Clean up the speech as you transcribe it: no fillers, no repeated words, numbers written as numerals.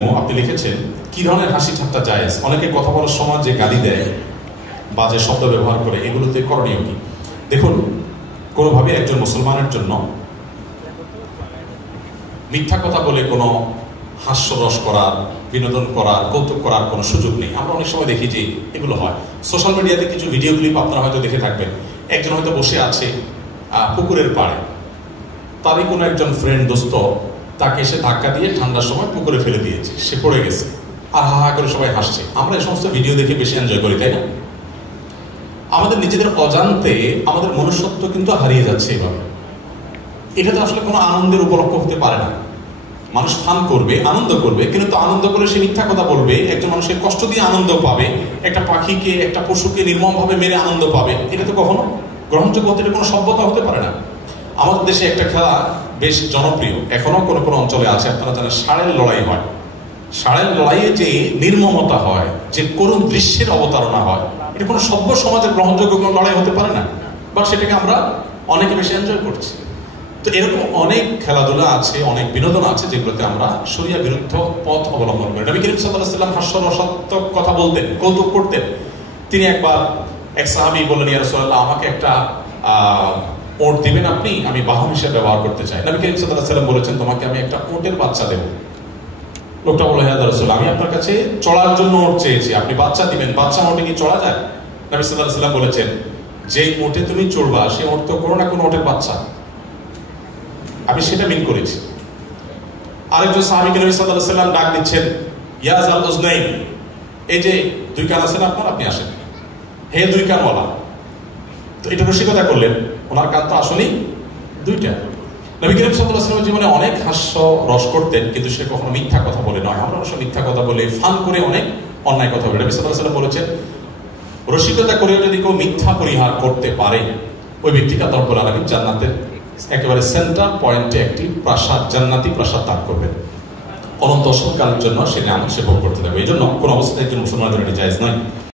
আপনি লিখেছেন কি ধরনের হাসি ঠাট্টা জায়েজ, অনেকে কথা বলার সময় যে গালি দেয়, বাজে শব্দ ব্যবহার করে, এগুলোতে করণীয় কি? দেখুন, কোনোভাবে একজন মুসলমানের জন্য মিথ্যা কথা বলে কোনো হাস্যরস করার, বিনোদন করার, কৌতুক করার কোনো সুযোগ নেই। আমরা অনেক সময় দেখি যে এগুলো হয়। সোশ্যাল মিডিয়াতে কিছু ভিডিও ক্লিপ আপনারা হয়তো দেখে থাকবেন। একজন হয়তো বসে আছে পুকুরের পাড়ে, তারই কোনো একজন ফ্রেন্ড, দোস্ত তাকে এসে ধাক্কা দিয়ে ঠান্ডার সময় পুকুরে ফেলে দিয়েছে, সে পড়ে গেছে, আর হা হা করে সবাই হাসছে। আমরা এই সমস্ত ভিডিও দেখে বেশি এনজয় করি, তাই না? আমাদের নিজেদের অজান্তে আমাদের মনুষ্যত্ব কিন্তু হারিয়ে যাচ্ছে এভাবে। এটা তো আসলে কোনো আনন্দের উপলক্ষ হতে পারে না। মানুষ ফান করবে, আনন্দ করবে, কিন্তু আনন্দ করে সে মিথ্যা কথা বলবে, একজন মানুষের কষ্ট দিয়ে আনন্দ পাবে, একটা পাখিকে, একটা পশুকে নির্মমভাবে মেরে আনন্দ পাবে, এটা তো কখনো গ্রহণযোগ্য হতে, কোনো সভ্যতা হতে পারে না। আমাদের দেশে একটা খেলা বেশ জনপ্রিয়, এখনো কোনো কোনো অঞ্চলে আছে, আপনারা জানেন, ষাঁড়ের লড়াই হয়। ষাঁড়ের লড়াইয়ে যে নির্মমতা হয়, যে করুণ দৃশ্যের অবতারণা হয়, এটা কোনো সভ্য সমাজের গ্রহণযোগ্য কোনো লড়াই হতে পারে না, বা সেটাকে আমরা অনেকে বেশি এনজয় করছি। তো এরকম অনেক খেলাধুলা আছে, অনেক বিনোদন আছে, যেগুলোতে আমরা শরিয়া বিরুদ্ধ পথ অবলম্বন করি। নবী করিম সাল্লাল্লাহু আলাইহি ওয়াসাল্লাম হাস্যরসাত্মক কথা বলতেন, কৌতুক করতেন। তিনি একবার এক সাহাবী বললেন, ইয়া রাসূলুল্লাহ, আমাকে একটা ওট দিবেন আপনি, আমি বাহন হিসেবে ব্যবহার করতে চাই। নবী করিম সাল্লাল্লাহু আলাইহি ওয়াসাল্লাম বলেছেন, তোমাকে আমি একটা ওটের বাচ্চা দেব। লোকটা বলল, ইয়া রাসূলুল্লাহ, আমি আপনার কাছে চড়ার জন্য ওট চেয়েছি, আপনি বাচ্চা দিবেন, বাচ্চা ওটে কি চড়া যায়? নবী সাল্লাল্লাহু আলাইহি ওয়াসাল্লাম বলেছেন, যেই ওটে তুমি চড়বা সেই ওট তো কোনো না কোনো ওটের বাচ্চা, আমি সেটা মিন করেছি। আরেকজন সাহাবীকে নবী সাল্লাল্লাহু আলাইহি ওয়াসাল্লাম ডাক দিচ্ছেন, ইয়া যাল উজনাইন, এই যে দুই কান আছেন আপনার, আপনি আসেন, হে দুই কানওয়ালা। তো এটা রসিকতা করলেন, ওনার কান তো আসলেই দুইটা। নবী করিম সাল্লাল্লাহু আলাইহি ওয়াসাল্লাম জীবনে অনেক হাস্য রস করতেন, কিন্তু সে কখনো মিথ্যা কথা বলে নয়। আমরা অবশ্য মিথ্যা কথা বলে, ফান করে অনেক অন্যায় কথা বলে। নবী সাল্লাল্লাহু আলাইহি ওয়াসাল্লাম বলেছেন, রসিকতা করেও যদি কেউ মিথ্যা পরিহার করতে পারে, ওই ব্যক্তিটা রব্বুল আলামিন জান্নাতের একেবারে সেন্টার পয়েন্টে একটি প্রাসাদ, জান্নাতি প্রাসাদ দান করবেন, অনন্ত অসৎকালের জন্য সে নিয়ামত সে ভোগ করতে থাকবে। এই জন্য কোনো অবস্থায় একজন মুসলমানের জন্য জায়েজ নয়।